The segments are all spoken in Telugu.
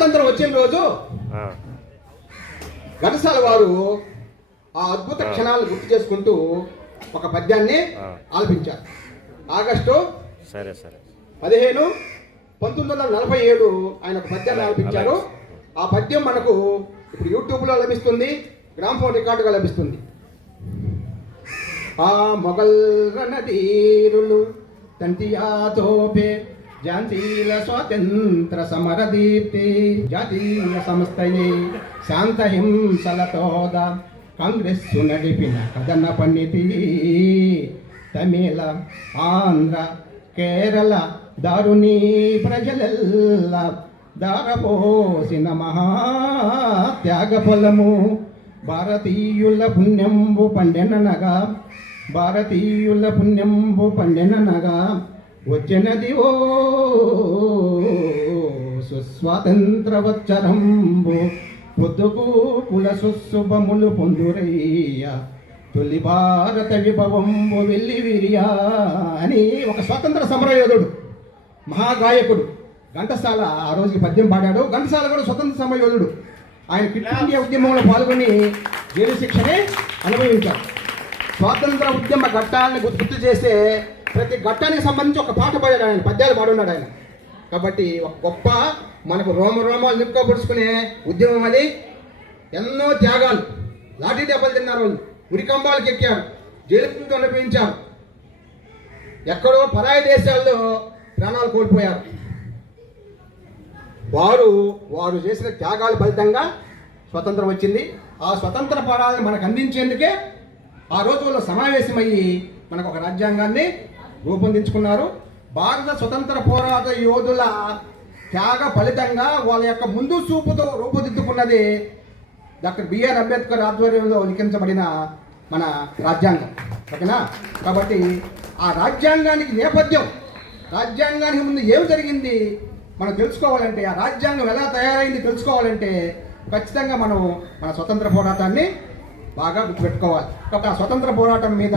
స్వాతంత్రం వచ్చిన రోజు ఘనసాల వారు ఆ అద్భుత క్షణాలు గుర్తు చేసుకుంటూ ఒక పద్యాన్ని. ఆలపించారు. ఆగస్టు సరే సరే. పదిహేను పంతొమ్మిది వందల నలభై ఏడు ఆయన ఒక పద్యాన్ని ఆలపించారు. ఆ పద్యం మనకు ఇప్పుడు యూట్యూబ్లో లభిస్తుంది గ్రామ్ఫోన్ రికార్డుగా లభిస్తుంది. ఆ మొఘల్ రణధీరులు తంతియాతోపే జాతీయుల స్వాతంత్ర సమర దీప్తి జాతీయ సంస్థయే శాంత హింసలతోద కాంగ్రెస్ నడిపిన కథన పన్నితి. తమిళ ఆంధ్ర కేరళ దారుణి ప్రజలెల్ల దారపోసిన మహాత్యాగ ఫలము భారతీయుల పుణ్యంబు పండెననగా భారతీయుల పుణ్యంబు పండెననగా వచ్చినది ఓ సుస్వాతంత్ర వచ్చరంబు పొద్దుకు కుల సుశుభములు పొందురయ్య. తొలి భారత విభవంబు వెళ్ళి విరియా అని ఒక స్వాతంత్ర సమరయోధుడు మహాగాయకుడు ఘంటసాల ఆ రోజుకి పద్యం పాడాడు. ఘంటసాల కూడా స్వతంత్ర సమరయోధుడు. ఆయన ఇండియా ఉద్యమంలో పాల్గొని జైలు శిక్షనే అనుభవించారు స్వాతంత్ర ఉద్యమ ఘట్టాలను గుర్తు చేస్తే ప్రతి ఘట్టానికి సంబంధించి ఒక పాట పాడాడు ఆయన పద్యాలు పాడున్నాడు ఆయన. కాబట్టి ఒక గొప్ప మనకు రోమ రోమాలు నిప్పుకోపరుచుకునే ఉద్యమం అది. ఎన్నో త్యాగాలు. లాఠీ దెబ్బలు తిన్నారు వాళ్ళు. ఉరికంబాలకు ఎక్కారు. జైలు అనుభవించారు ఎక్కడో పరాయి దేశాల్లో ప్రాణాలు కోల్పోయారు. వారు వారు చేసిన త్యాగాల ఫలితంగా స్వతంత్రం వచ్చింది. ఆ స్వతంత్ర పరాలను మనకు అందించేందుకే ఆ రోజుల్లో సమావేశమయ్యి మనకు ఒక రాజ్యాంగాన్ని రూపొందించుకున్నారు. భారత స్వతంత్ర పోరాట యోధుల త్యాగ ఫలితంగా వాళ్ళ యొక్క ముందు చూపుతో రూపుదిద్దుకున్నది డాక్టర్ బిఆర్ అంబేద్కర్ ఆధ్వర్యంలో లిఖించబడిన మన రాజ్యాంగం. ఓకేనా? కాబట్టి ఆ రాజ్యాంగానికి నేపథ్యం రాజ్యాంగానికి ముందు ఏం జరిగింది మనం తెలుసుకోవాలంటే ఆ రాజ్యాంగం ఎలా తయారైంది తెలుసుకోవాలంటే ఖచ్చితంగా మనం మన స్వతంత్ర పోరాటాన్ని బాగా గుర్తుపెట్టుకోవాలి. కాబట్టి ఆ స్వతంత్ర పోరాటం మీద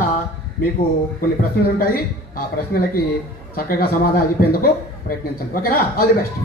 మీకు కొన్ని ప్రశ్నలు ఉంటాయి. ఆ ప్రశ్నలకి చక్కగా సమాధానం చెప్పేందుకు ప్రయత్నించండి. ఓకేనా? All the best